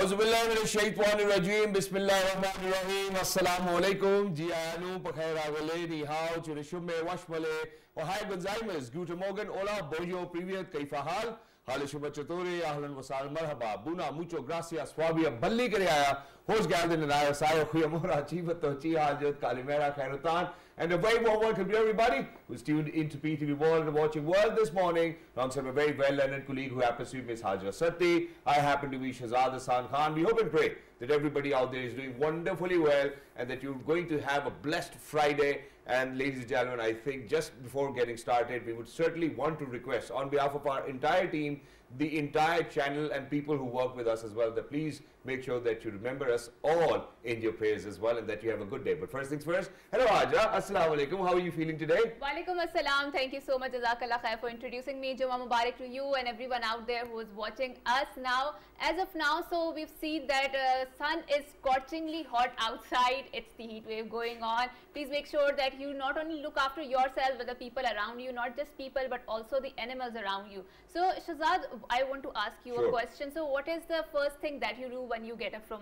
Auzubillahiminash-shaytanir-rajeem. Bismillahir-rahmanir-rahim. Assalamualaikum. Jianu pakhair agale ni hao churishume washmale. Ohai Gonzaimas. Guten Morgen. Hola. Bonjour. Privyet. Kaifa hal? Hale Shuba Chatori. Ahlan wa sahlan. Marhaba. Buna. Mucho gracias. Swabia. Balli kare aaya. Hoş geldin and I say khuyamura chivat tochi hajat kalimera khairutan. And a very warm welcome to everybody who's tuned into PTV World and watching World this morning. Alongside my very well-learned colleague who happens to be Ms. Hajra Satti. I happen to be Shahzad Hassan Khan. We hope and pray that everybody out there is doing wonderfully well and that you're going to have a blessed Friday. And ladies and gentlemen, I think just before getting started, we would certainly want to request on behalf of our entire team, the entire channel and people who work with us as well, that please make sure that you remember us all in your prayers as well and that you have a good day. But first things first, hello Hajra, Assalamu alaikum. How are you feeling today? Walaikum assalam. Thank you so much, Jazakallah khair, for introducing me. Jummah Mubarak to you and everyone out there who is watching us now. As of now, so we've seen that sun is scorchingly hot outside. It's the heat wave going on. Please make sure that you not only look after yourself but the people around you, not just people but also the animals around you. So Shahzad, I want to ask you a question. So what is the first thing that you do when you get up from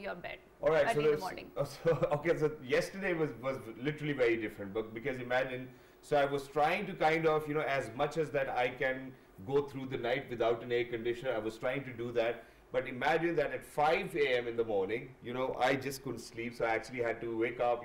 your bed? All right, early in the morning? So yesterday was literally very different, but because imagine, so I was trying to kind of, as much as that I can go through the night without an air conditioner, I was trying to do that. But imagine that at 5 a.m. in the morning, I just couldn't sleep, so I actually had to wake up,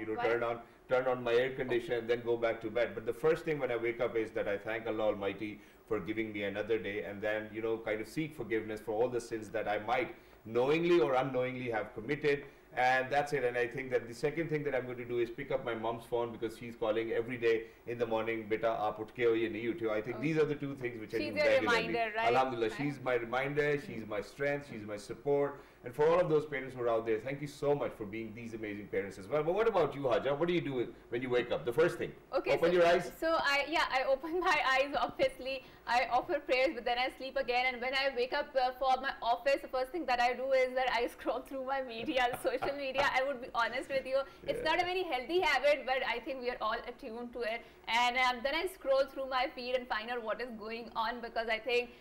turn on my air conditioner and then go back to bed. But the first thing when I wake up is that I thank Allah Almighty for giving me another day, and then kind of seek forgiveness for all the sins that I might knowingly or unknowingly have committed. And that's it. And I think that the second thing that I'm going to do is pick up my mom's phone, because she's calling every day in the morning, beta aap utke ho ye nahi uthe ho. I think these are the two things which I do regularly. She's a reminder, right? Alhamdulillah, she's my reminder, she's my strength, she's my support. And for all of those parents who are out there, thank you so much for being these amazing parents as well. But what about you, Hajra? What do you do when you wake up? The first thing? Okay, open your eyes? So I open my eyes, obviously. I offer prayers, but then I sleep again. And when I wake up for my office, the first thing that I do is that I scroll through my media, social media. I would be honest with you. It's not a very healthy habit, but I think we are all attuned to it. And then I scroll through my feed and find out what is going on, because I think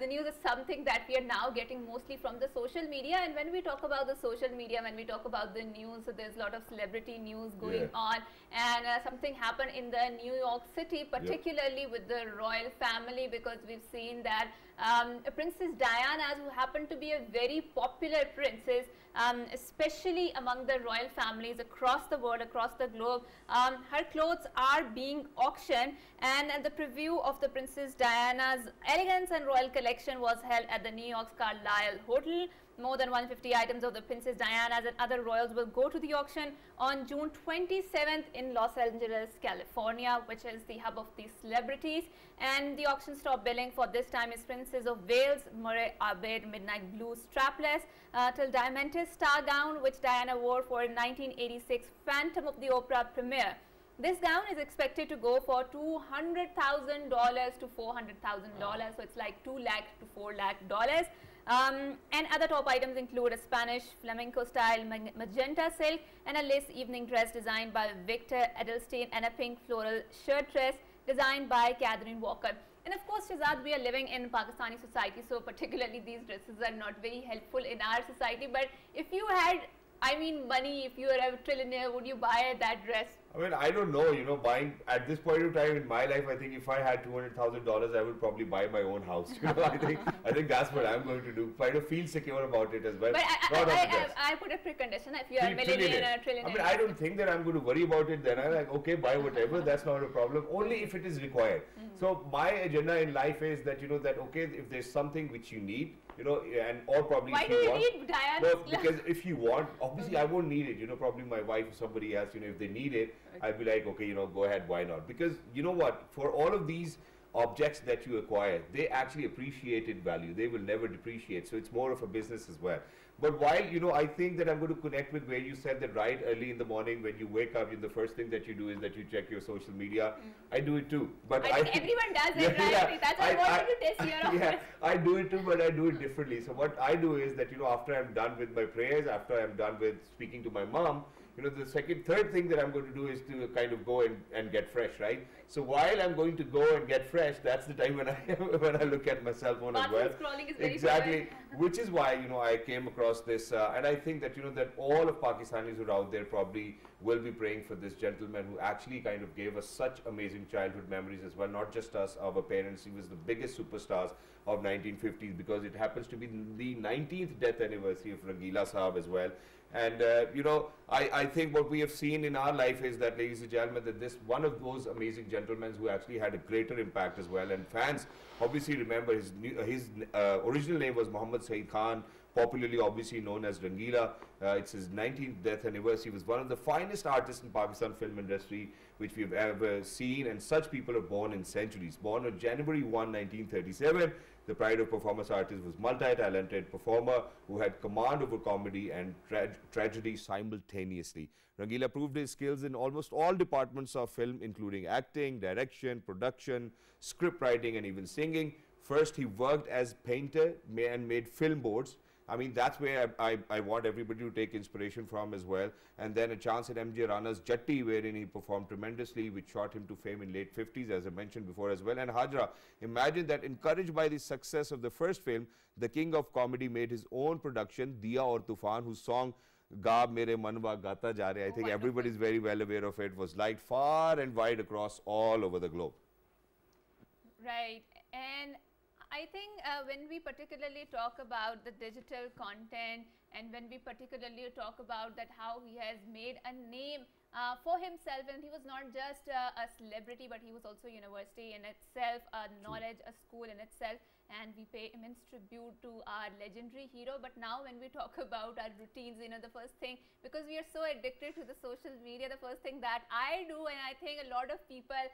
the news is something that we are now getting mostly from the social media. And when we talk about the social media, when we talk about the news, so there's a lot of celebrity news going on. And something happened in the New York City, particularly with the royal family, because we've seen that Princess Diana, who happened to be a very popular princess, especially among the royal families across the world, across the globe, her clothes are being auctioned, and the preview of the Princess Diana's elegance and royal collection was held at the New York's Carlisle Hotel. More than 150 items of the Princess Diana's and other royals will go to the auction on June 27th in Los Angeles, California, which is the hub of these celebrities. And the auction stop billing for this time is Princess of Wales, Murray Abed Midnight Blue Strapless, till Diamantis Star Gown, which Diana wore for a 1986 Phantom of the Opera premiere. This gown is expected to go for $200,000 to $400,000, so it's like $2 lakh to $4 lakh. And other top items include a Spanish flamenco style magenta silk and a lace evening dress designed by Victor Edelstein, and a pink floral shirt dress designed by Catherine Walker. And of course, Shahzad, we are living in Pakistani society, so particularly these dresses are not very helpful in our society. But if you had, money, if you were a trillionaire, would you buy that dress? I don't know, buying at this point of time in my life, I think if I had $200,000, I would probably buy my own house. I think that's what I'm going to do. Try to feel secure about it as well. But I put a precondition: if you are a millionaire, trillionaire. I don't think that I'm going to worry about it. Then I'm like, okay, buy whatever. That's not a problem. Only if it is required. So my agenda in life is that okay, if there's something which you need, or probably why if do you you want, need Diana? well, because if you want, obviously I won't need it. Probably my wife or somebody else. If they need it, I'll be like, okay, go ahead, why not? Because you know what? For all of these objects that you acquire, they actually appreciate in value. They will never depreciate. So it's more of a business as well. But while, I think that I'm going to connect with where you said that right early in the morning when you wake up, the first thing that you do is that you check your social media. I do it too. But I think everyone does it, right? Yeah. That's why I wanted to test your Yeah, I do it too, but I do it differently. So what I do is that, after I'm done with my prayers, after I'm done with speaking to my mom, the third thing that I'm going to do is to kind of go and get fresh, right? So while I'm going to go and get fresh, that's the time when I when I look at my cell phone as well. Scrolling is very Exactly, which is why I came across this, and I think that that all of Pakistanis who are out there probably will be praying for this gentleman who actually kind of gave us such amazing childhood memories as well. Not just us, our parents. He was the biggest superstars of 1950s because it happens to be the 19th death anniversary of Rangila Saab as well. And I think what we have seen in our life is that, ladies and gentlemen, that this one of those amazing gentlemen who actually had a greater impact as well. And fans obviously remember his original name was Muhammad Saeed Khan, popularly obviously known as Rangila. It's his 19th death anniversary. He was one of the finest artists in Pakistan film industry which we've ever seen, and such people are born in centuries. Born on January 1, 1937, the pride of performance artist was multi-talented performer who had command over comedy and tragedy simultaneously. Rangila proved his skills in almost all departments of film, including acting, direction, production, script writing, and even singing. First, he worked as painter and made film boards. I mean, that's where I want everybody to take inspiration from as well. And then a chance at M.J. Rana's Jatti, wherein he performed tremendously, which shot him to fame in late 50s, as I mentioned before as well. And Hajra, imagine that, encouraged by the success of the first film, the king of comedy made his own production, Diya Aur Tufan, whose song Ga Mere Manwa Gata Ja Rahe, I think everybody is very well aware of it, was liked far and wide across all over the globe. Right. And I think when we particularly talk about the digital content, and when we particularly talk about that how he has made a name for himself, and he was not just a celebrity, but he was also a university in itself, a knowledge, a school in itself, and we pay immense tribute to our legendary hero. But now when we talk about our routines, the first thing, because we are so addicted to the social media, the first thing that I do, and I think a lot of people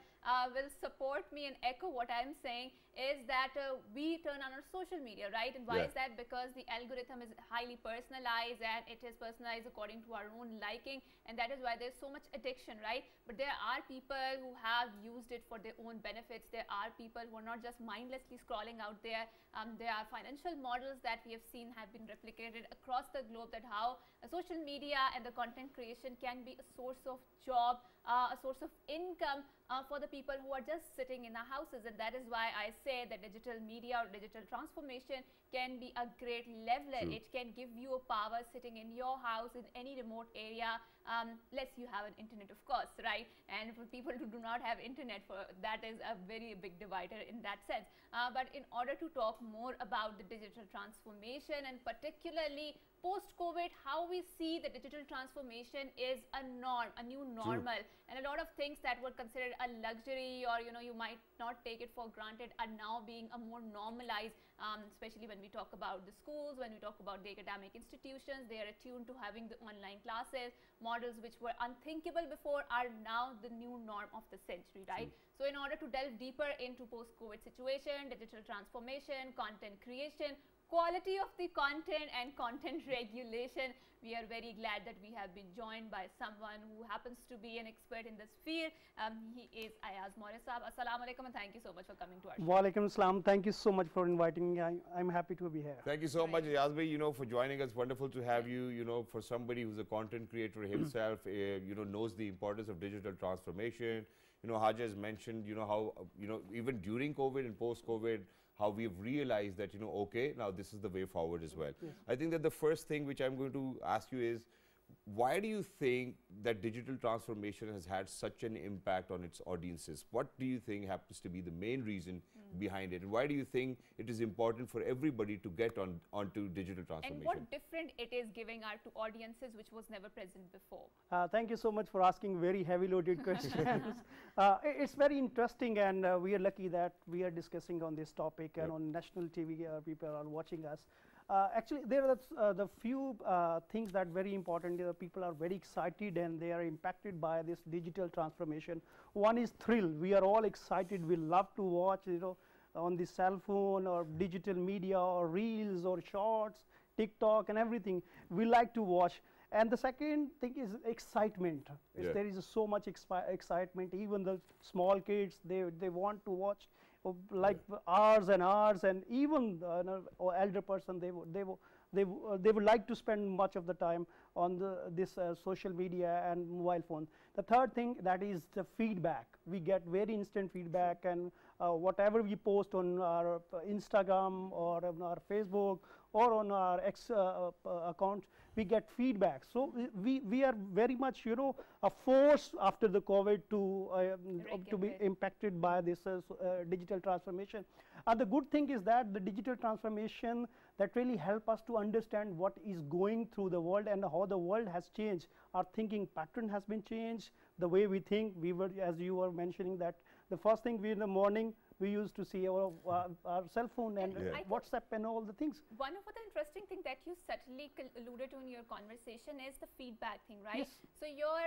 will support me and echo what I'm saying, is that we turn on our social media, right? And why is that? Because the algorithm is highly personalized, and it is personalized according to our own liking, and that is why there's so much addiction, right? But there are people who have used it for their own benefits. There are people who are not just mindlessly scrolling out there. There are financial models that we have seen have been replicated across the globe, that how social media and the content creation can be a source of job, a source of income for the people who are just sitting in their houses. And that is why I say that digital media or digital transformation can be a great leveler. It can give you a power sitting in your house in any remote area, less you have an internet, of course, right? And for people who do not have internet, that is a very big divider in that sense. But in order to talk more about the digital transformation, and particularly post-COVID, how we see the digital transformation is a norm, a new normal. And a lot of things that were considered a luxury, or you might not take it for granted, are now being a more normalized, especially when we talk about the schools, when we talk about the academic institutions. They are attuned to having the online classes. Models which were unthinkable before are now the new norm of the century, right? So in order to delve deeper into post-COVID situation, digital transformation, content creation, quality of the content, and content regulation, we are very glad that we have been joined by someone who happens to be an expert in this field. He is Ayaz Morisab. Assalamu alaikum, and thank you so much for coming to our show. Wa alaikum assalam. Thank you so much for inviting me. I'm happy to be here. Thank you so much, Ayaz bhai, for joining us. Wonderful to have you. For somebody who's a content creator himself, knows the importance of digital transformation. Haja has mentioned, how, even during COVID and post-COVID, how we've realized that, okay, now this is the way forward as well. Yes. I think that the first thing which I'm going to ask you is, why do you think that digital transformation has had such an impact on its audiences? What do you think happens to be the main reason behind it? And why do you think it is important for everybody to get onto digital transformation? And what different it is giving our to audiences which was never present before? Thank you so much for asking very heavy loaded questions. It's very interesting, and we are lucky that we are discussing on this topic, and on national TV people are watching us. Actually, there are the few things that are very important. People are very excited and they are impacted by this digital transformation. One is thrill. We are all excited. We love to watch, on the cell phone or digital media or reels or shorts, TikTok and everything. We like to watch. And the second thing is excitement. There is so much excitement. Even the small kids, they want to watch like hours and hours, and even elder person, they would like to spend much of the time on this social media and mobile phone. The third thing, that is the feedback. We get very instant feedback, and whatever we post on our Instagram or on our Facebook or on our X account, we get feedback. So we are very much, you know, a force after the COVID to be impacted by this digital transformation. The good thing is that the digital transformation that really help us to understand what is going through the world and how the world has changed. Our thinking pattern has been changed. The way we think, we were, as you were mentioning, that the first thing we in the morning, we used to see our cell phone and WhatsApp and all the things. One of the interesting things that you subtly alluded to in your conversation is the feedback thing, right? Yes. So your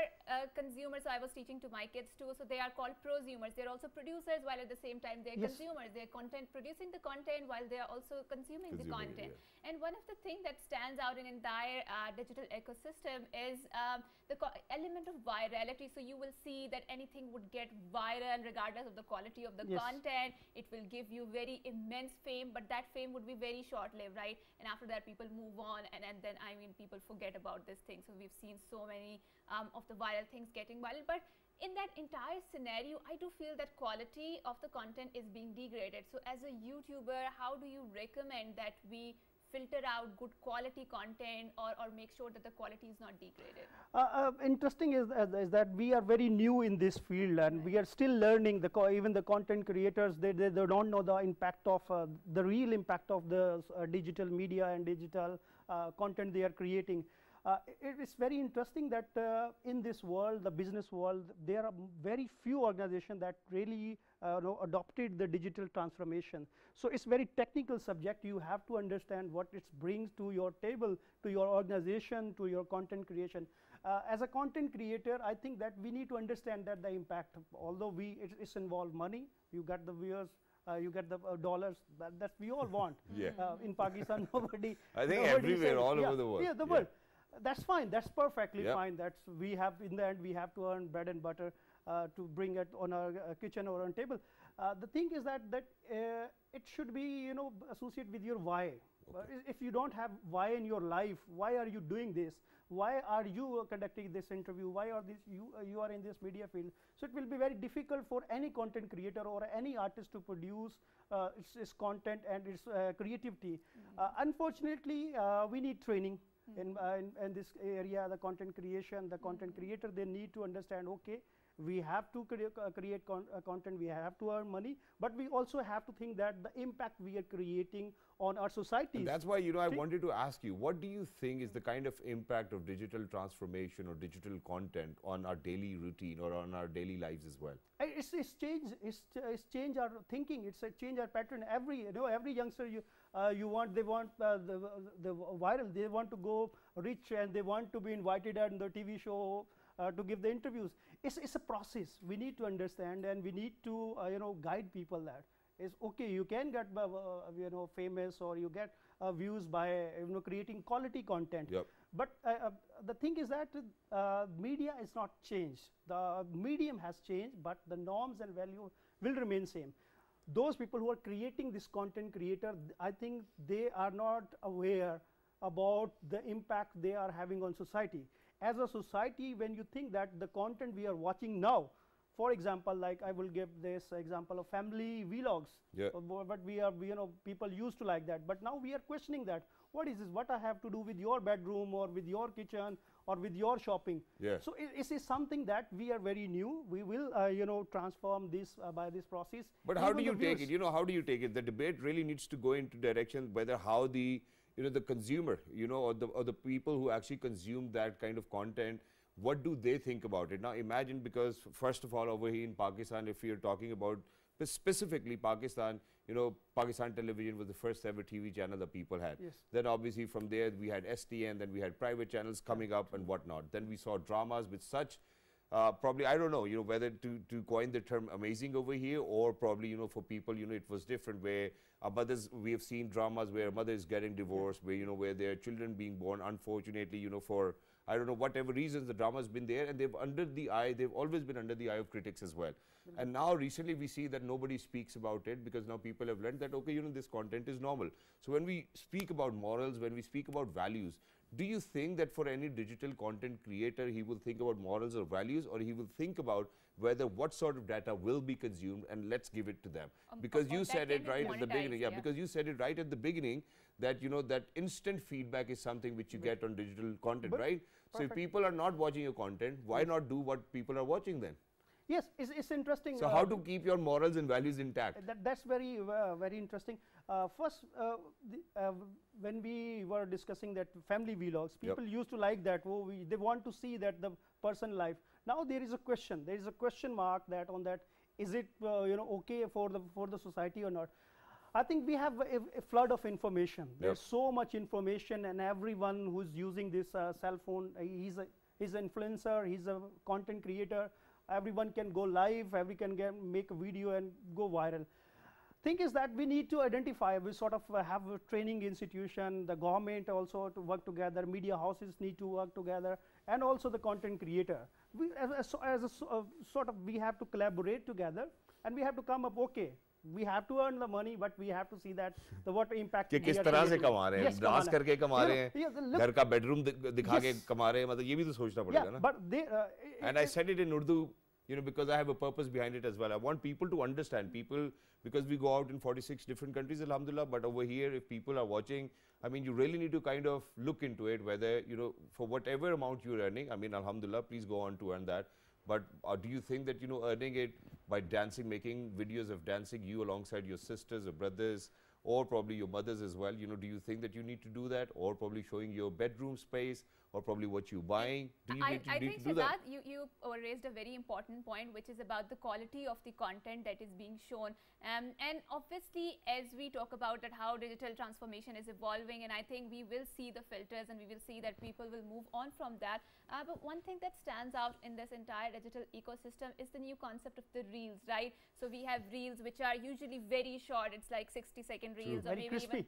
consumers, so I was teaching to my kids too, so they are called prosumers. They're also producers, while at the same time they're consumers. They're producing the content while they are also consuming the content. And one of the things that stands out in entire digital ecosystem is the element of virality. So you will see that anything would get viral regardless of the quality of the content. It will give you very immense fame, but that fame would be very short-lived, right? And after that, people move on, and then, I mean, people forget about this thing. So we've seen so many of the viral things getting viral. But in that entire scenario, I do feel that quality of the content is being degraded. So as a YouTuber, how do you recommend that we filter out good quality content or make sure that the quality is not degraded? Interesting is that we are very new in this field, and we are still learning. Even the content creators, they don't know the impact of the real impact of the digital media and digital content they are creating. It is very interesting that in this world, the business world, there are very few organizations that really adopted the digital transformation. So it's very technical subject. You have to understand what it brings to your table, to your organization, to your content creation. As a content creator, I think that we need to understand that the impact, although it's involved money, you get the viewers, you get the dollars that we all want. In Pakistan, nobody. I think everywhere, all over the world. Yeah, the world. That's fine. That's perfectly fine. That's we have in the end we have to earn bread and butter to bring it on our kitchen or on table. The thing is that it should be associated with your why. If you don't have why in your life, why are you doing this? Why are you conducting this interview? Why are you are in this media field? So it will be very difficult for any content creator or any artist to produce its content and its creativity. Unfortunately, we need training. In this area, the content creation, the content creator, they need to understand, okay, we have to create content, we have to earn money, but we also have to think that the impact we are creating on our society. That's why, I wanted to ask you, what do you think is the kind of impact of digital transformation or digital content on our daily routine or on our daily lives as well? It's change our thinking. It's a change our pattern. Every youngster they want the viral. They want to go rich and they want to be invited on the TV show to give the interviews. It's a process. We need to understand, and we need to guide people that it's okay. You can get famous, or you get views by creating quality content. But the thing is that media is not changed. The medium has changed, but the norms and value will remain same. Those people who are creating this content creator, I think they are not aware about the impact they are having on society. As a society, when you think that the content we are watching now, for example, like I will give this example of family vlogs, but people used to like that, but now we are questioning that. What is this? What I have to do with your bedroom or with your kitchen or with your shopping? So it is something that we are very new. We will transform this by this process. But how do you take it? How do you take it? The debate really needs to go into direction whether how the the consumer, or the people who actually consume that kind of content, what do they think about it? Now imagine, because first of all, over here in Pakistan, if you're talking about specifically Pakistan, Pakistan Television was the first ever TV channel that people had. Then obviously from there we had STN, then we had private channels coming up and whatnot. Then we saw dramas with such, probably, I don't know, whether to coin the term amazing over here, or probably, for people, it was different, where mothers, we have seen dramas where a mother is getting divorced, where, where their children being born, unfortunately, for I don't know, whatever reasons, the drama has been there, and they've always been under the eye of critics as well. And now recently we see that nobody speaks about it, because now people have learned that, okay, you know, this content is normal. So when we speak about morals, when we speak about values, do you think that for any digital content creator, he will think about morals or values, or he will think about whether what sort of data will be consumed and let's give it to them? Because you said it right at the beginning, because you said it right at the beginning that, you know, that instant feedback is something which you get on digital content, right? So if people are not watching your content, why not do what people are watching then? Yes, it's interesting. So how to keep your morals and values intact? That's very very interesting. First, when we were discussing that family vlogs, people used to like that. Oh, they want to see that the person life. Now there is a question. There is a question mark that on that. Is it you know, okay for the society or not? I think we have a flood of information. There's so much information, and everyone who's using this cell phone, he's an influencer, he's a content creator. Everyone can go live, everyone can make a video and go viral. Thing is that we need to identify, we sort of have a training institution, the government also to work together, media houses need to work together, and also the content creator. We, sort of, we have to collaborate together, and we have to come up, okay, we have to earn the money, but we have to see that the what impact. कि किस तरह से कमा रहे हैं, dance करके कमा रहे हैं, घर का बेडरूम दिखा के कमा रहे हैं, मतलब ये भी तो सोचना पड़ेगा ना. But they, and I said it in Urdu, you know, because I have a purpose behind it as well. I want people to understand, because we go out in 46 different countries, alhamdulillah, but over here, if people are watching, I mean, you really need to kind of look into it, whether, you know, for whatever amount you're earning, I mean, alhamdulillah, please go on to earn that. But do you think that, you know, earning it by dancing, making videos of dancing, you alongside your sisters or brothers, or probably your mothers as well, you know, do you think that you need to do that, or probably showing your bedroom space, or probably what you're buying? Do you need to do that? You raised a very important point, which is about the quality of the content that is being shown. And obviously, as we talk about that, how digital transformation is evolving, and I think we will see the filters, and we will see that people will move on from that. But one thing that stands out in this entire digital ecosystem is the new concept of the reels, right? So we have reels which are usually very short. It's like 60-second reels, or maybe even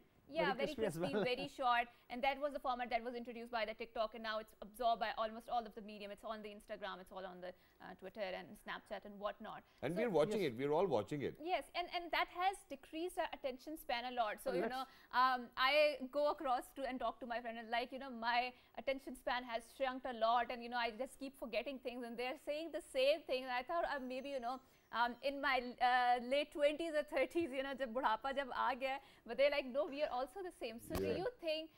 very crispy, very short. And that was the format that was introduced by the TikTok, and now it's absorbed by almost all of the medium. It's on the Instagram, it's all on the Twitter and Snapchat and whatnot. And so we're watching it. We're all watching it. Yes, and that has decreased our attention span a lot. So, you know, I go across to and talk to my friend, and like, you know, my attention span has shrunk a lot, and, you know, I just keep forgetting things, and they're saying the same thing. And I thought maybe, you know, in my late 20s or 30s, you know, jab budhapa jab aa gaya, but they're like, no, we are also the same. So do you think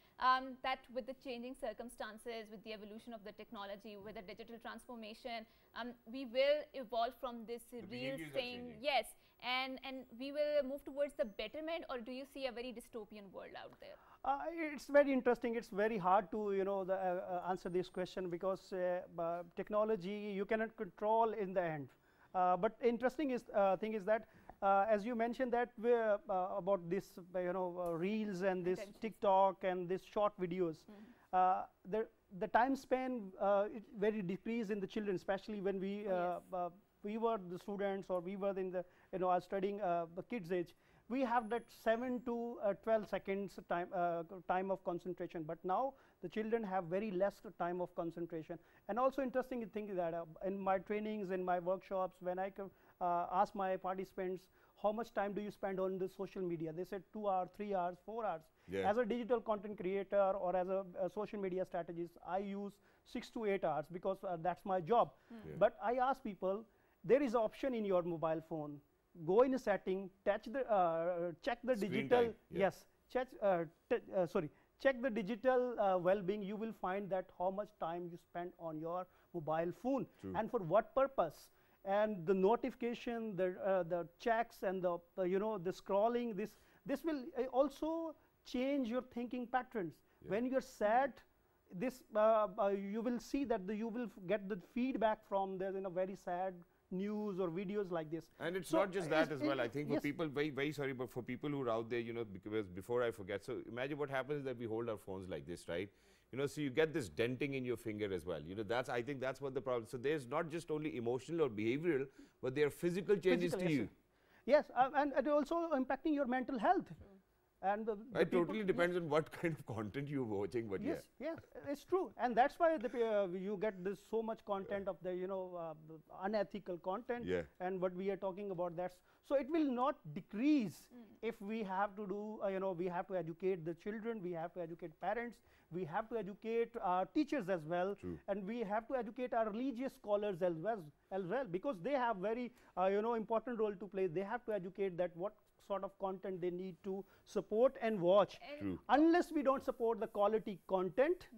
that with the changing circumstances, with the evolution of the technology, with the digital transformation, we will evolve from this real thing, yes, and we will move towards the betterment, or do you see a very dystopian world out there? It's very interesting. It's very hard to, you know, answer this question, because technology you cannot control in the end. But interesting thing is that, as you mentioned that about this, you know, reels and this TikTok and this short videos, the time span very decreased in the children, especially when we were the students, or we were in the, you know, studying the kids' age. We have that 7 to 12 seconds time of concentration, but now the children have very less time of concentration. And also interesting thing is that in my trainings, in my workshops, when I ask my participants, how much time do you spend on the social media? They said 2 hours, 3 hours, 4 hours. As a digital content creator or as a social media strategist, I use 6 to 8 hours, because that's my job. But I ask people, there is an option in your mobile phone. Go in a setting, check the digital, check the digital well-being. You will find that how much time you spend on your mobile phone and for what purpose. And the notification, the checks, and the you know, the scrolling. This will also change your thinking patterns. When you're sad, this you will see that you will get the feedback from the, you know, very sad news or videos like this. And it's not just that as well. I think for people, very sorry, but for people who are out there, you know, because before I forget, so imagine what happens is that we hold our phones like this, right? You know, so you get this denting in your finger as well. You know, I think that's what the problem. So there's not just only emotional or behavioral, but there are physical changes to you. Yes, and also impacting your mental health. And it totally depends on what kind of content you're watching, but yes, yes, it's true, and that's why you get this so much content of the unethical content, and what we are talking about. That's so it will not decrease if we have to do we have to educate the children, we have to educate parents, we have to educate teachers as well, and we have to educate our religious scholars as well, because they have very important role to play. They have to educate that what sort of content they need to support and watch. Unless we don't support the quality content,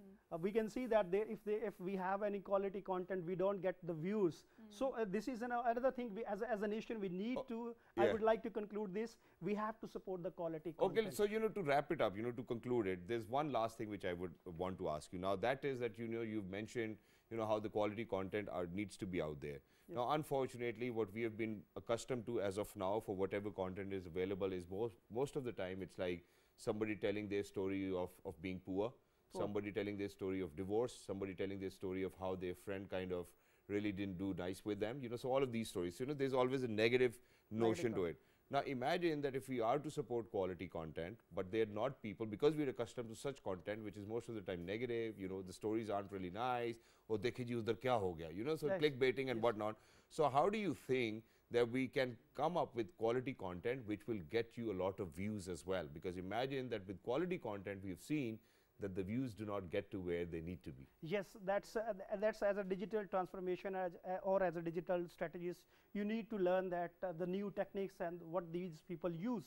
we can see that if we have any quality content, we don't get the views. So this is another thing we, as a nation, we need to. I would like to conclude this. We have to support the quality content. Okay, so to wrap it up, to conclude it, there's one last thing which I would want to ask you. Now that is that you've mentioned how the quality content needs to be out there. Now, unfortunately, what we have been accustomed to as of now for whatever content is available is most of the time it's like somebody telling their story of being poor, somebody telling their story of divorce, somebody telling their story of how their friend kind of really didn't do nice with them. So all of these stories, there's always a negative notion to it. Now, imagine that if we are to support quality content, but they're not people, because we're accustomed to such content, which is most of the time negative, the stories aren't really nice, or dekhi ji udhar kya ho gaya, so clickbaiting and whatnot. So how do you think that we can come up with quality content which will get you a lot of views as well? Because imagine that with quality content, we've seen that the views do not get to where they need to be. Yes, that's as a digital transformation or as a digital strategist, you need to learn that the new techniques and what these people use.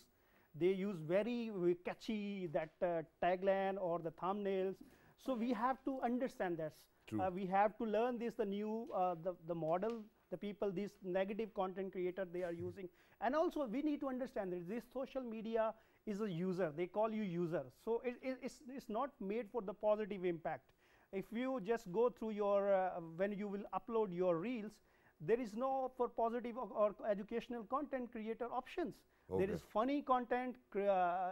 They use very catchy tagline or the thumbnails. So we have to understand that. We have to learn this, the new the model, the people, these negative content creators they are using, and also we need to understand that this social media is a user. They call you user. So it's not made for the positive impact. If you just go through your when you will upload your reels, there is no for positive or educational content creator options. There is funny content,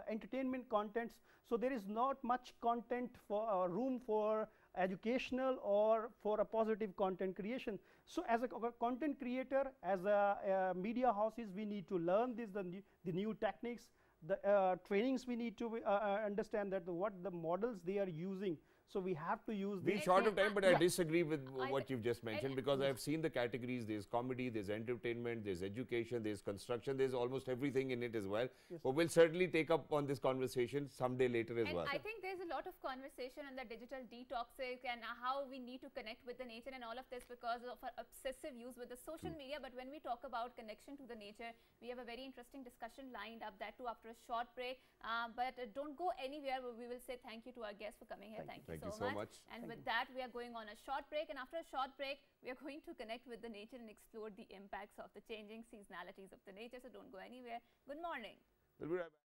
entertainment contents. So there is not much content for room for educational or for a positive content creation. So as a content creator, as a media houses, we need to learn this, the new techniques, the trainings. We need to understand that what the models they are using. So we have to use this. We're short of time, but I disagree with what you've just mentioned, because I've seen the categories. There's comedy, there's entertainment, there's education, there's construction, there's almost everything in it as well. But we'll certainly take up on this conversation someday later as well. I think there's a lot of conversation on the digital detoxic and how we need to connect with the nature and all of this because of our obsessive use with the social media. But when we talk about connection to the nature, we have a very interesting discussion lined up, that too after a short break. But don't go anywhere. We will say thank you to our guests for coming here. Thank you so much. And with that, we are going on a short break. And after a short break, we are going to connect with the nature and explore the impacts of the changing seasonalities of the nature. So don't go anywhere. Good morning. We'll be right back.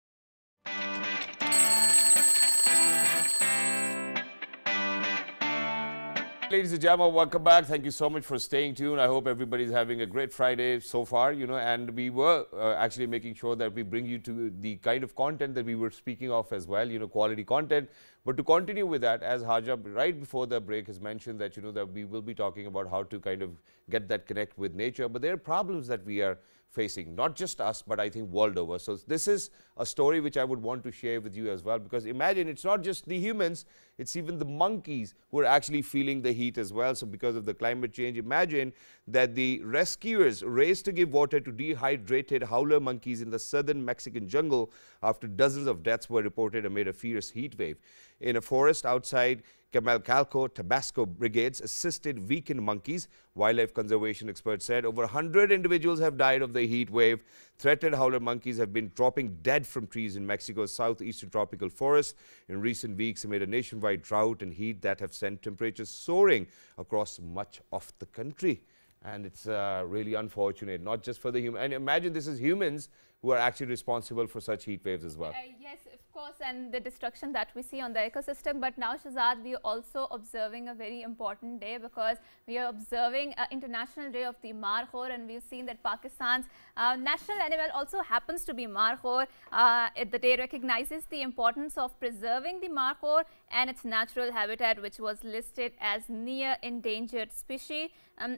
Ladies and gentlemen, welcome back. Thank you so much for staying tuned. I hope everybody's having a great Friday so far, and we were actually making sure that we bring you to the kind of content that we were speaking of as well, quality content. But to continue with that, as Haja right before the break has mentioned that, that we will be talking about how to kind of get that connect with nature. But there are problems that we are facing, not just us, but I think world over. So this is a story which I would want to share with you as well, because imagine it's not just the humans, it's even the monkeys who are actually feeling the heat as well. So because of the climate change, imagine that the rescuers raced to give water to dehydrated howler monkeys in the southern Mexican jungle after dozens of deaths were reported amid a fierce heat wave. In a forest outside Camalcalco, Tabasco, brigades assisted weakened monkeys. Wildlife conservation experts said over 100 individuals have died of the heat wave. Threatened howler monkeys have been dropping dead from trees in Mexico's southeastern tropical forests in recent weeks amid a nationwide drought and heat that have sent temperatures soaring across much of the country. And it's really unfortunate, not just for the human. And imagine this is humans who are actually responsible for such heat waves as well. Yes, of course, and the destruction that we see on the ecosystem. But now, Shahzad, we are also observing a very important day, because we are observing International Day of the Markhor, and we've seen that Pakistan's national animal also happens to be Markhor. The day recognizes the importance of preserving the Markhor and its natural habitat, which was listed as near endangered species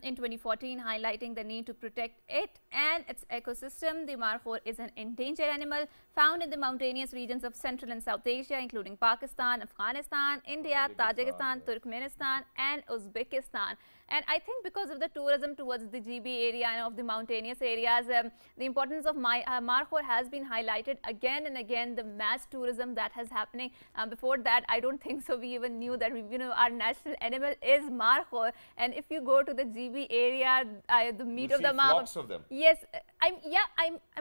in 2014, highlighting the need to protect it and its ecosystem. The Markhor is an endangered animal found in the mountainous regions of Central and South Asia, including Pakistan, Afghanistan, India, Tajikistan, Turkmenistan, and Uzbekistan. And I think because of the tourism towards the GB area and of the mountainous areas, the importance of Markhor has been highlighted again and again, the mass tourism that has happening. Before that, I don't think so we even knew that our national animal is Markhor. And if you go to the GB area, the meat of the Markhor. Flocks of them. Yes, I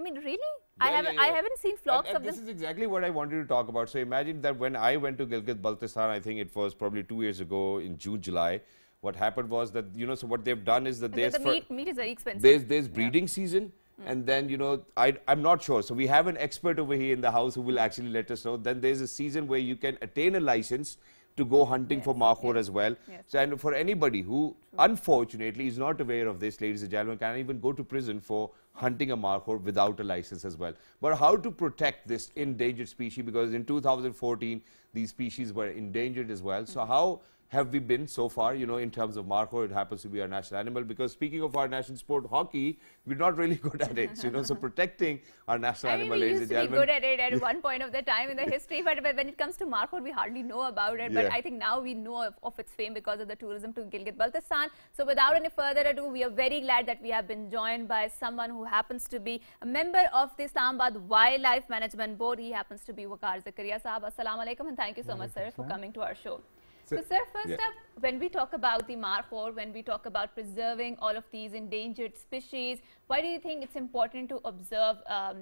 mean, really? I haven't seen flocks of them. This is exactly what I wanted to talk about. So imagine that when I went to Gilgit-Baltistan, I think it was probably 2 years ago in June, July. What happened was that, so what they've done is that the meat is very expensive. There's breeding season, and then, I'm not sure. So we have an expert over here in the house who will actually let us know. Then there's a season where you can attain a license to go hunting for Markhor as well. Yes. So, and for anybody who, unfortunately, is not aware of this, ladies and gentlemen, can even go to prison for hunting a Markhor without a license as well. But how to protect this endangered species? Because in 2014, these species were endangered as well. So how have we been so far, in terms of Markhor? It happens to be our national animal, because speaking of our national sport, hockey, we're not really good at it. So protecting our national animal, ladies and gentlemen. We used to be good at it at one point of the time in the history, but when it comes to Markhor, we hardly know about it. But I think now we know of its fame because of the tourism to Gilgit-Baltistan. So without any further ado, we are very glad that we have been joined by someone who happens to be a member of the Islamabad Wildlife Management Board. He happens to be Waqar Zakaria Saab. Assalamu alaikum, and thank you so much, sir, for coming to our show. So, sir, first up, when we talk about the Markhor, when we talk about preserving all of these endangered species, why do you think it's important to observe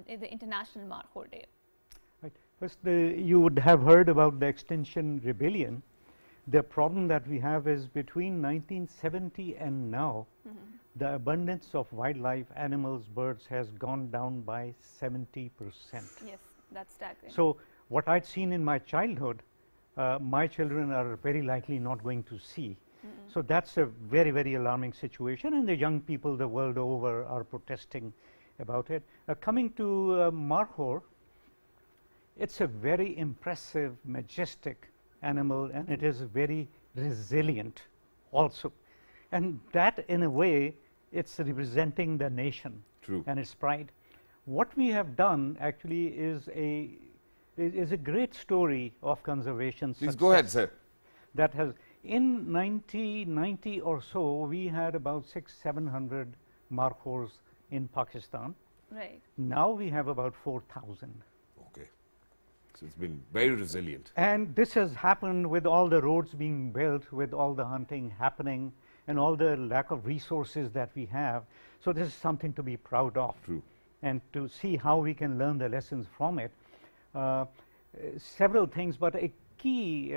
the International Markhor Day? Right. First, you would have heard about the Extinction Rebellion. The problem that we have is between 1970 and now, the abundance of wildlife, animals, birds has gone down by 70%. Yes, that's staggering. So, what I'd seen in my childhood, my children are very likely not going to see. So that's a very, very alarming situation, and the young people the world over are protesting about it. Coming to Markhor, it's a very impressive, majestic animal, and it is very resilient also. And that, in a way, it's representing the nation. True. And its pride. What we have done actually is a great story of conservation success. Please go ahead, sir. That has, in 1990 or so, we had about 600-700 Markhors in Pakistan. Right. Now we have about 4,000. Okay. So it's been very resilient. And this has happened with all the roads being built, with all the hunting happening, and all the lack of resources that we have. So this is something to be proud of. True. And to see how we can learn the lessons from it. Several things, but a key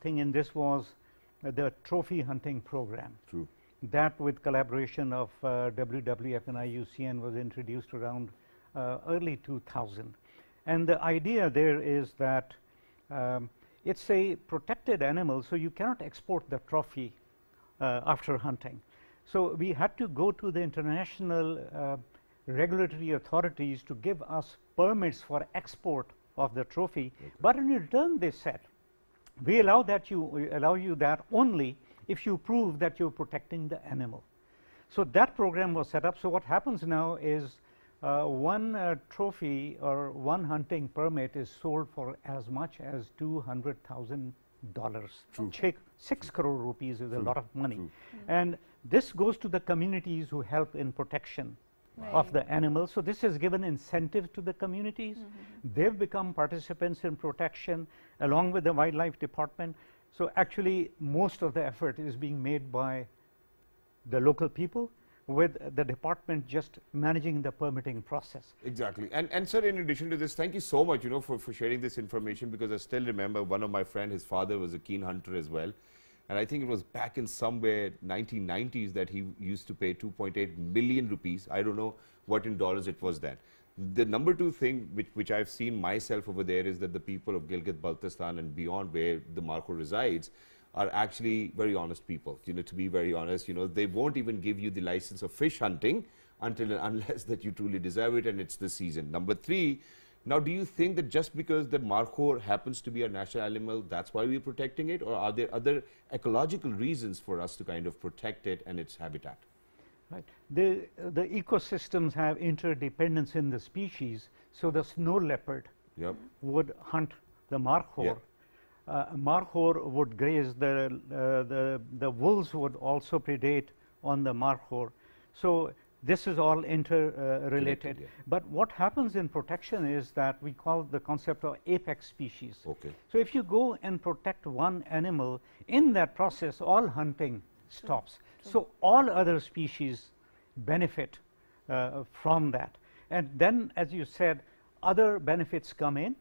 thing in this was the trophy hunting program. True. That, with collaboration of WWF and IUCN, was introduced around early 2000. And the idea there is that it's a protected animal, so you cannot export the trophy after hunting. So we had to go to the international regulatory authorities to give us permits for export of the trophy. Okay. But in return, they said, we allow you that only if you prove that you're protecting the animal. So that program was set up. So what happens now is one trophy or one hunting permit is sold for as much as $200,000. True. 6 crore rupees is a lot of money. True. And this goes to the communities who help in protection of the animals. So this has given incentive to the communities. They've become participants in protection along with the wildlife department. So actually most of the effort is being made by the local people, with the department just managing the permitting process. Exactly. And sir, in addition to this, thank you so much, for sharing this information, because I still remember one of my friends, his father was a keen hunter as well. And I think it was back in somewhere 1990s that he used to pay 2.8 million rupees. I don't know what in dollars it was then. The number two thing which I've seen myself over there is that the people of Gilgit-Baltistan and beyond where the Markhor resides are actually very honest people. To be very honest, they won't even give you the license of fish hunting until and unless that you truly deserve it and it's the season. Number three, now do you think that just because the Markhor happens to be a national animal, that's why we're protecting it? Or are there other ecological reasons for us to kind of protect it and its habitat? Right. The ecosystems have interdependence in the species. So the snow leopard would hunt the Markhor. Markhor would graze, the wolves would also predate on the Markhor. So this is all interrelated. But what happens in protection is that we call the concept of apex species. Okay. So if you go and protect one animal, in that process all hunting stops. So all other species benefit from that. And then, as you said, other benefits come in.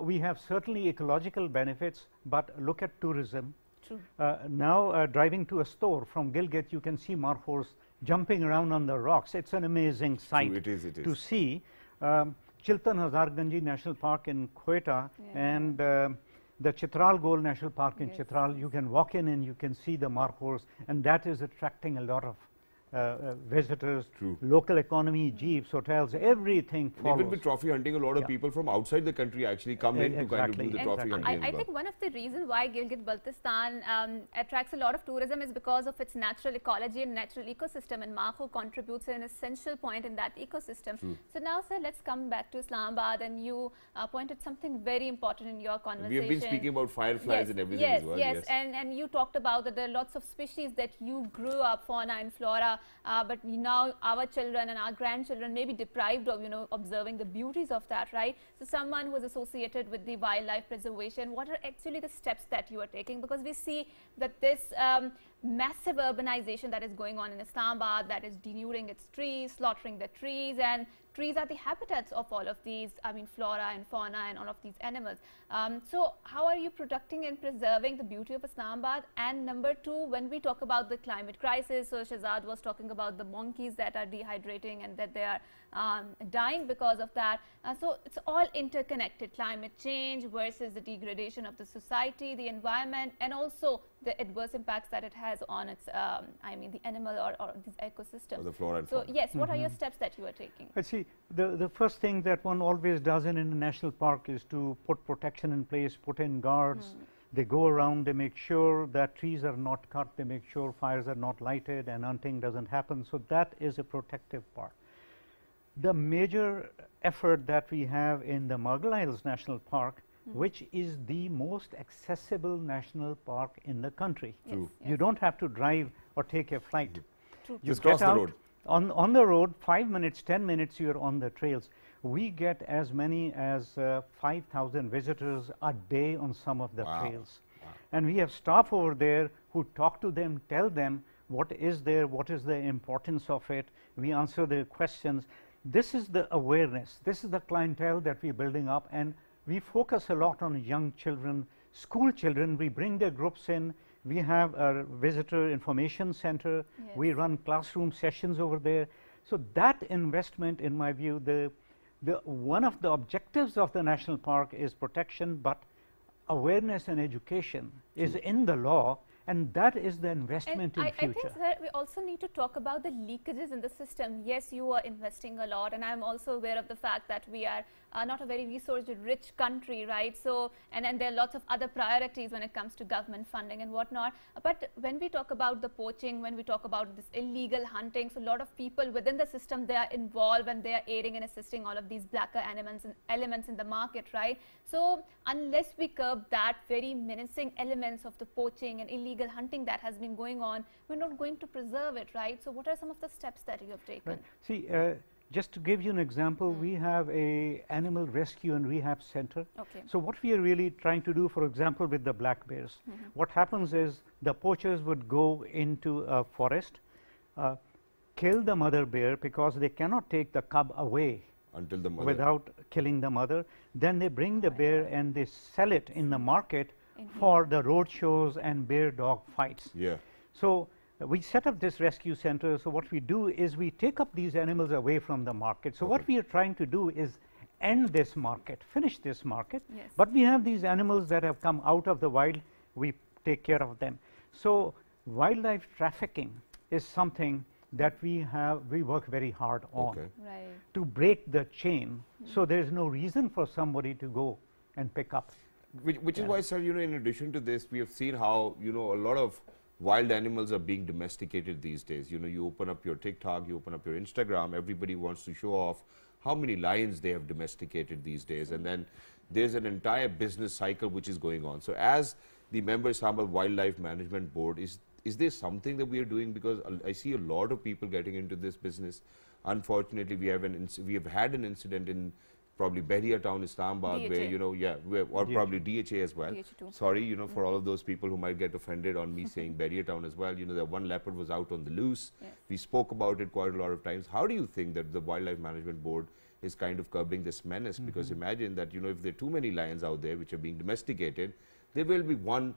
We have certainly ecological benefits, but look at tourism. Now driving to a store from Gilgit, you can see Markhors jumping around on the rocks. It's an amazing sight to see. Chiltan Hazarganji National Park in Quetta and the Chitral Gol National Park in Chitral, you can walk in and you can see the Markhors, and that is attracting a lot of visitors, local economy, jeeps, hotels, everything follows. Even with trophy hunting, a lot of people from outside the country actually come in to kind of do the trophy hunting. I think one of the reasons why Gilgit-Baltistan attracts a lot of tourism is because of its natural ecology and natural ecosystem, and Markhor contributes an essential point in that ecosystem. So now, sir, let's come back to Islamabad, and you pointed something very important in your conversation. We have been speaking about fireflies and everything as well. Yes, and you talked about that there are lots of species that you grew up, fauna and flora, but now our children and our grandchildren may be deprived of, observing the beauties of that, right? So someone who is associated with the wildlife preservation, what are actually the steps that you are taking? Because we see that this massive urbanization that is going on in Islamabad, that is denuding its trees, slaughtering the trees, and trees are the habitats of all of these, flora and fauna and all of these animals. So how are you protecting and preserving the beauty of Islamabad? And number two, when we talk about the climate crisis, so Shahzad was talking about the monkeys that are dehydrating and that they are dying because of that. So it's all interconnected, climate change versus the degradation of the society, the environment, and also the adverse impacts that it has on its, the animal or this ecosystem. Or the flora and fauna. So yes, what are your steps that you are taking? See, the first thing that one always does in a national park is to put protection in place, put in guards. They go around, they make sure that trees are not cut, they make sure fires are not lighted and hunting doesn't happen. So that is a protective part. The major effort that we have in the Mughal Isles National Park, which is the most accessible national park in the country. You don't have to drive or take a flight. You just get cross out the road. On the road, 5 minutes, 10 minutes, you're on the trails. We get as many as 5,000 visitors a day on some of the trails. And we have staff over there who talk to them, tell them what is there, what is the importance of it. We answer their questions. This is the awareness. This is the clientele that we're building up, and we focus a lot on young children, school children. We bring their groups in. We have a visitor information center. We run classroom sessions over there. So that investment, in my view, one of the objectives of the national park is protection, but awareness and education is in the law, and that is the investment in future. I think, sir, we also need to talk about the leakages in the system. Yes, you are investing a lot, and I'm also aware of the fact that we are not a very resource-rich country, right? So, and there are lots of other priorities when it comes to government funding and whatnot. But when we talk about the poaching, when we talk about this illegal hunting, so a lot of people within the system, they are involved and they are aiding and assisting all of these blacker elements in the market, right? So unless we curb that very menacing elements of the poaching and illegal hunting that has been going on, we're not going to preserve it, right? So what are some of the steps that you have taken? Right. See, just to give you an example, we have a animal rescue and rehab center. So what we are really trying to do, for example, with the black bears, what happens is the poachers would go into a forest, kill the mother bear because they cannot take the cub away until the mother, without killing the mother. Then they bring the bear and they sell it in the market for the road shows and bear dog fights. So we set up this rescue center. So what we do is we take up these animals away from the market. So what we are trying to do is end this market, finish this market. But we have these animals that have come out of the wild. We take care of them. So wildlife trafficking is something that we work very hard on to break the chain. So there is no reason for somebody to go and pick up. Which is why, sir, in addition to this, we have seen how, a lot of wild animals are being domesticated these days. You know, you open up your TikTok, you open up your Instagram, everybody wants to show off how many lions they have domesticated these days. And then there's an entire business cycle which is going on. So as the member Islamabad Wildlife Management Board, is there something that we are doing? Because I see a lot of people getting into this business. Unfortunately, we have had an incident in probably Bahria town, Islamabad, DHA. where, you know, or probably DHA as well. DHA too. Sorry, you know, for all of those people who might get offended on me saying Bahria town as well. You know, that one leopard was out on the loose. Yes. We spoke about it quite a lot of times. How do you think that the Wildlife Management Board is kind of curbing this menace? Because imagine that, you know, if there are too many lions out there which are being domesticated, there will be one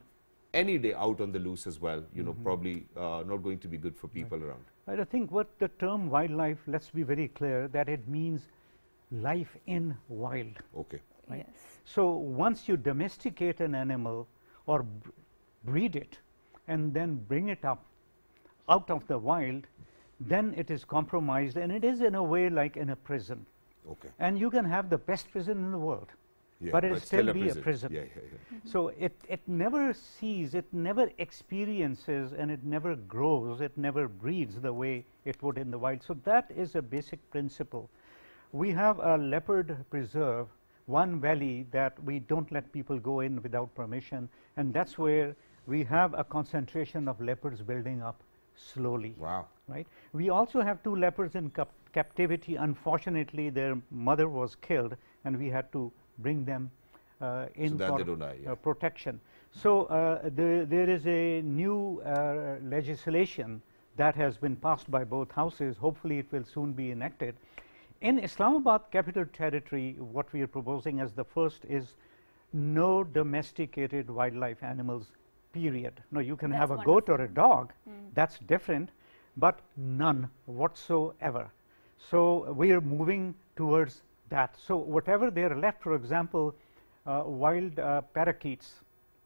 any day out on the loose as well, you know, probably not going to be good for people around. I think what the term wildlife, let's be very clear, that it means life in wild. Okay. Right? Yes. So once you domesticate an animal or breed it and then bring it up out of the wild, then it is compromised, and it is in a way like in a prison. Okay. And you can have the best prison in the world, Yeah, but it still be a prison. Yeah. So it never sees, it never experiences, and it never grows, it never breeds the way it would in the wild. So that is a basic principle. We have a leopard preserve, one valley that we don't let people go in without permission, and that's where we have a concentration of leopards building up slowly. Wow. Right? We also have 2 leopards in captivity. Unfortunately, their mother was killed, and we had to bring them in So that for they don't die, yeah. protection. So there is a new legislation that has been passed by both houses. Hopefully, it will soon be enacted. In Islamabad Capital Territory, what we are proposing as the first is no domesticated wildlife animals, period. No, you can That's have a goat or a dog, Mm. that's different, but none whatsoever. So we are moving towards that. So whatever they are left, for example, wild parakeets,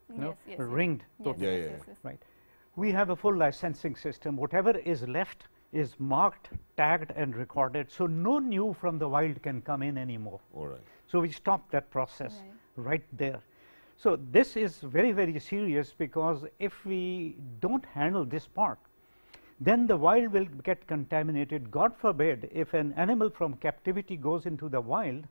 you know, Yes, yes, ringed, yes, totally, Yeah, yes, yeah, yes, yes. right? We have a full licensing system. Whatever is left is marked, tagged, and recorded. So no new from the wild can come in anymore. All right. So we stopped that process Right. right there. So this is very, very serious, because if we don't handle this part, then the wild will get contaminated. God forbid, if an animal from captivity goes into the wild,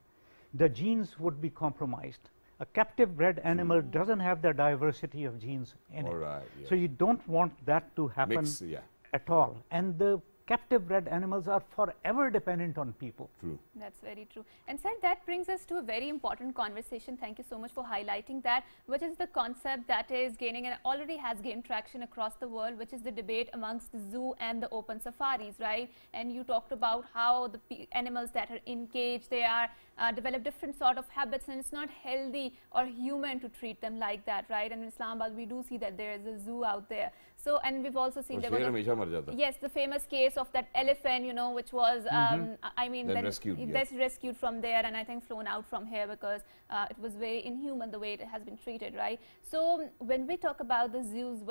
the genes would be compromised. A captive bred animal doesn't have the diversity of genes in All it. right. Yeah. So you don't want that to happen Mix, yeah. at all. And the captive bred animals are forever dependent on people. True. That's very true. And sir, that brings us to a very important conversation. Thank you so much for highlighting that, which is the concept that is gaining and already has gained traction across the world, which is the debate amongst the zoo and the open safaris, right? And you talked about how the animals that are in cage, they are develop different sort of habits, and it's not healthy or human to treat them like that, right? And in Islamabad, we do see that there is a zoo out there. So, and we've also seen there was yes, the famous case of that elephant, you know, which was, I mean, Then rescued, yeah. that's rescued from there, and I think flown out from here because it was very inhuman the way it has been treated, right? So when we talk about the zoos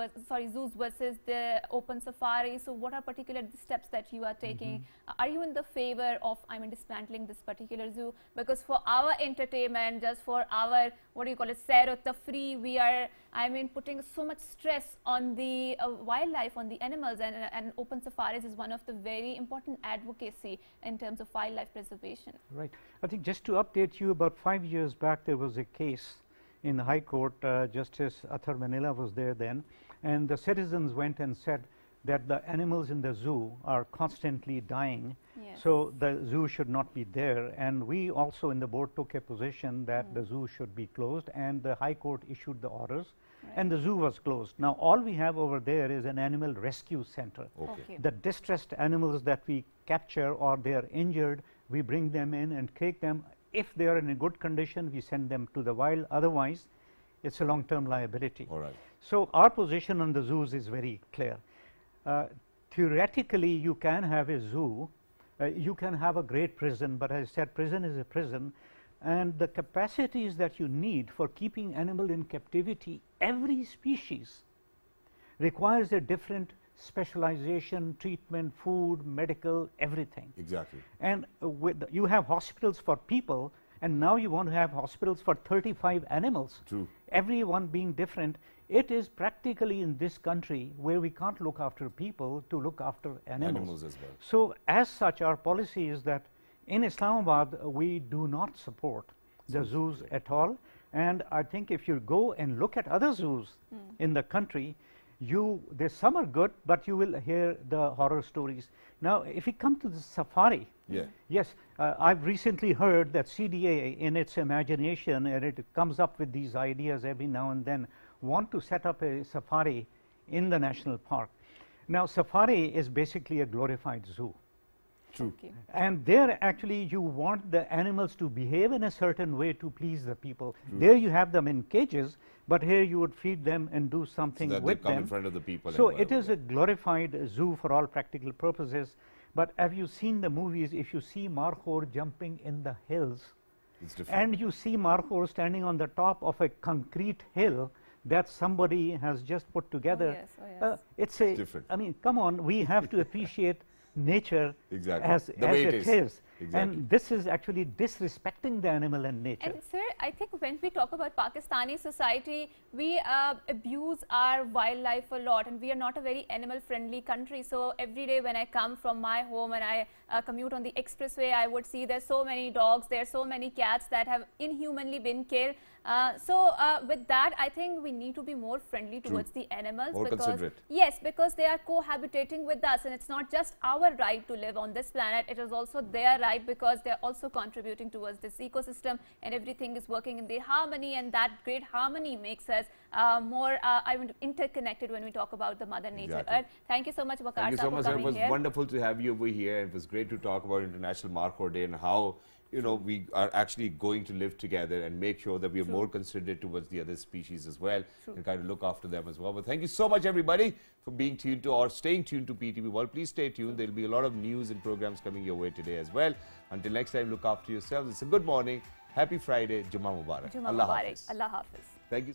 versus the open safari, so what are particular the steps that you are taking? Are you in the favor of, I mean, dismantling this particular zoo? Because for our entertainment, just for our, what do you call it, sairat tafree, we are, I mean, putting so much stress on the wildlife, on the animals, and open safaris is one of the very important advocacy in terms of wildlife preservation. Right. I think just to update you, about 5 years back, there was a case in the High Court. Justice Athar Manila was there then, and the citizens went and said that the animals in the zoo are constantly dying. Yes. So the zoo should not be there. And we also in the board took a position that the zoo should be closed, and the High Court issued the orders, and the zoo was closed. Now all we have over there is an animal rescue center. Okay. The distressed animals that we capture or they are injured, we bring them in and take them. If they are in a good condition, we send them to the wild. Otherwise, it's a long-term liability. All right. So our position on the zoos is very clear. Theoretically, you can have a zoo, you can have a great prison, but as I said, prison is a prison, and the capacities that you need for keeping animal in captivity, every species requires a different specialization, treatment, food, medical, everything. Exactly. And you have hospitals for people, and now you want to have hospitals for 35 animals. True. Every one being different. it is practically in this country where we can't look after people to look after animals. Animals as well. So as such, our policy is that in Islamabad, we do not support the zoos at all. And I think if you go and look at other zoos in the country, some are good, but you will hear the horror stories. Now, if we come to the safari, yes, I've recently heard that CDA, in its imagination, and it comes up with these ideas every now and then, want to set up a safari in the national park. Now, safari is basically a glorified zoo. True. And there actually you want the animals to behave in a certain way to please the people. There you have them in cages, but here you would feed them and do something so that with they come them. in front of the people. So it is a glorified zoo for all practical purposes. But have you seen the movies? If you see Markhor jumping in the hills, it's different. and you see Markhor standing on the top of a concrete hill that somebody has just put together, it's different. I mean, come on, we have to appreciate nature as it is. And this is actually disrespecting the animal and nature. And sir, I think when we talk about Pakistani society, we abuse our wildlife a lot, and we are not a very animal friendly country. So every day when I come from my home and I commute on the expressway, I would see there's so many dogs, there's so many cats that have inhumanly been killed. With that, I think we need to be more friendly towards the animals. More considerate. Yes, because they are cohabitating with us, and it's not just our right to live on this planet, it is also their right, because they're also contributing towards this ecosystem, and everything is working in the harmony, and that great harmony makes us more interconnected when we talk about the Mother Nature Earth. Thank you so much, Waqar. Thank you so much, sir. It was wonderful to have you over here. It was great to talk about International Markhor Day and how we are actually going to live together and make sure that we are more considerate towards the other species as well, and kind of look after them as well. But thank you so much, everybody, for being tuned to or staying tuned to PTV World. Please stay tuned. There will be a lot of news and programs coming your way today as well. Until next time, look after yourselves. It's a good morning. Happy Friday. Jummah Mubarak. Jummah Mubarak. Allah Hafiz. Thank you.